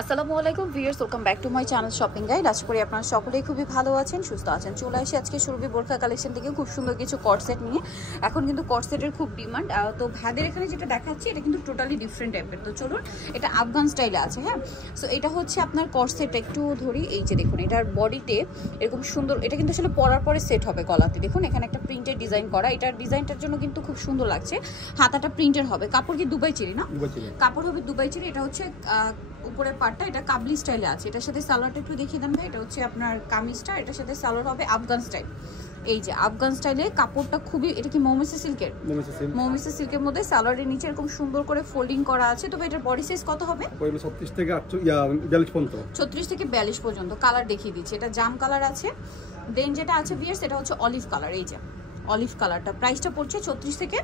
আসসালামু আলাইকুম viewers, welcome back to my channel shopping guide. আশা করি আপনারা সকলেই খুবই ভালো আছেন, সুস্থ আছেন। চলে আসি আজকে সুরভি বোরখা কালেকশন থেকে খুব সুন্দর কিছু কট সেট নিয়ে। এখন কিন্তু কট সেটের খুব ডিমান্ড। তো ভাইদের এখানে যেটা দেখাচ্ছি এটা কিন্তু টোটালি ডিফারেন্ট টাইপের। তো চলুন, এটা আফগান স্টাইলে আছে। হ্যাঁ, সো এটা হচ্ছে আপনার কট সেট। একটু ধরি, এই যে দেখুন এটার বডিতে এরকম সুন্দর, এটা কিন্তু আসলে পরার পরে সেট হবে গলাতে। দেখুন এখানে একটা প্রিন্টের ডিজাইন করা, এটার ডিজাইনটার জন্য কিন্তু খুব সুন্দর লাগছে। হাতাটা প্রিন্টের হবে, কাপড় কি দুবাই চেরি না, কাপড় হবে দুবাই চেরি। এটা হচ্ছে উপরের পার্টটা, এটা কাবলি স্টাইলে আছে। এটার সাথে সালোয়ারটা একটু দেখিয়ে দেন ভাই। এটা হচ্ছে আপনার কামিজটা, এটার সাথে সালোয়ার হবে আফগান স্টাইল। এই যে আফগান স্টাইলে কাপড়টা খুবই, এটা কি মৌমিসি সিল্কের, মৌমিসি সিল্কের মধ্যে সালোয়ারের নিচে এরকম সুন্দর করে ফোল্ডিং করা আছে। তবে এটার বডি সাইজ কত হবে? 36 থেকে 42 পর্যন্ত, 36 থেকে 42 পর্যন্ত। কালার দেখিয়ে দিচ্ছি, এটা জাম কালার আছে। দেন যেটা আছে ভিয়ার্স, এটা হচ্ছে অলিভ কালার। এই যে অলিভ কালারটা, প্রাইসটা পড়ছে 34 থেকে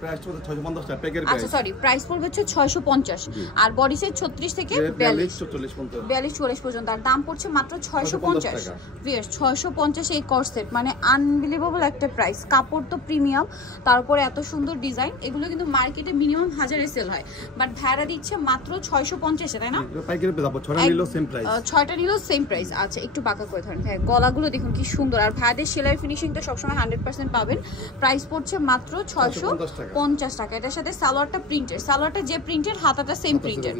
প্রাইস পড়ছে 650 টাকা প্যাকের প্রাইস। আচ্ছা সরি, প্রাইস পড়বে হচ্ছে 650 আর বডি সাইজ 36 থেকে 42-44 পর্যন্ত। আর দাম পড়ছে মাত্র 650 ভিউয়ার্স। 650 এই কট সেট, মানে আনবিলিভেবল একটা প্রাইস। কাপড় তো প্রিমিয়াম, তারপরে এত সুন্দর ডিজাইন। এগুলো কিন্তু মার্কেটে মিনিমাম 1000 এ সেল হয়, বাট ভাড়া দিচ্ছে মাত্র 650 এ, তাই না? পাইকারি পেয়ে যাবো, 6টা নিলেও সেম প্রাইস। 6টা নিলেও সেম প্রাইস। আচ্ছা একটু বাঁকা করে ধরেন ভাই, গলাগুলো দেখুন কি সুন্দর। আর ভাইদের সেলাই ফিনিশিং তো সবসময় 100% পাবেন। প্রাইস পড়ছে মাত্র 650 টাকা। এটার সাথে সালোয়ারটা প্রিন্টের, সালোয়ারটা যে প্রিন্টের, হাতাটা সেম প্রিন্টের।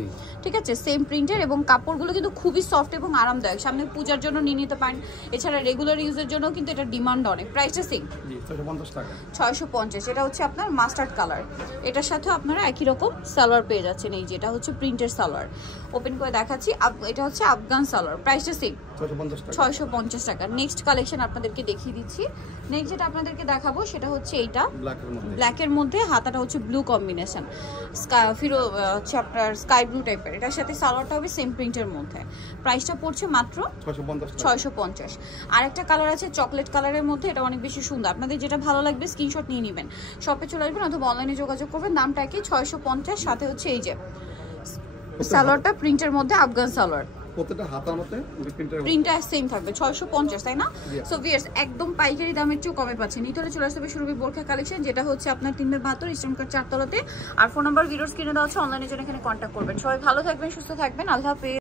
ঠিক আছে, সেম প্রিন্টের। এবং কাপড়গুলো কিন্তু খুবই সফট এবং আরামদায়ক। সামনে পূজার জন্য নিয়ে নিতে পারেন, এছাড়া রেগুলার ইউজের জন্য কিন্তু এটা ডিমান্ড অনেক। প্রাইসটা সেম 650 টাকা। 650। এটা হচ্ছে আপনার মাস্টার্ড কালার, এটার সাথে আপনারা একই রকম সালোয়ার পেয়ে যাচ্ছেন। এই যে এটা হচ্ছে প্রিন্টের সালোয়ার, ওপেন করে দেখাচ্ছি। এটা হচ্ছে আফগান সালোয়ার, প্রাইসটা সেম 650 টাকা। নেক্সট কালেকশন আপনাদেরকে দেখিয়ে দিচ্ছি। নেক্সট যেটা আপনাদেরকে দেখাবো সেটা হচ্ছে এইটা ব্ল্যাকের মধ্যে, হাতাটা হচ্ছে ব্লু কম্বিনেশন, হচ্ছে আপনার স্কাই ব্লু টাইপের। এটার সাথে সালোয়ারটা হবে সেম প্রিন্টের মধ্যে। প্রাইসটা পড়ছে মাত্র 650। আর একটা কালার আছে চকলেট কালারের মধ্যে, এটা অনেক বেশি সুন্দর। আপনাদের যেটা ভালো লাগবে স্ক্রিনশট নিয়ে নেবেন, শপে চলে আসবেন অথবা অনলাইনে যোগাযোগ করবেন। দামটা কি 650। সাথে হচ্ছে এই যে সালোয়ারটা প্রিন্টের মধ্যে, আফগান সালোয়ার। প্রত্যেকটা হাতার মধ্যে প্রিন্টটা সেম থাকবে, 650, তাই না? সো ভিউয়ার্স, একদম পাইকারি দামের চেয়েও কমে পাচ্ছেন। নিতলে চলে আসবে সুরভি বোরখা কালেকশন, যেটা হচ্ছে আপনার 372 ইস্টার্ন কার্ড 4 তলাতে। আর ফোন নাম্বার ভিডিওর স্ক্রিনে দেওয়া আছে, অনলাইনে জন্য এখানে কন্ট্যাক্ট করবেন। সবাই ভালো থাকবেন, সুস্থ থাকবেন, আল্লাহ হাফেজ।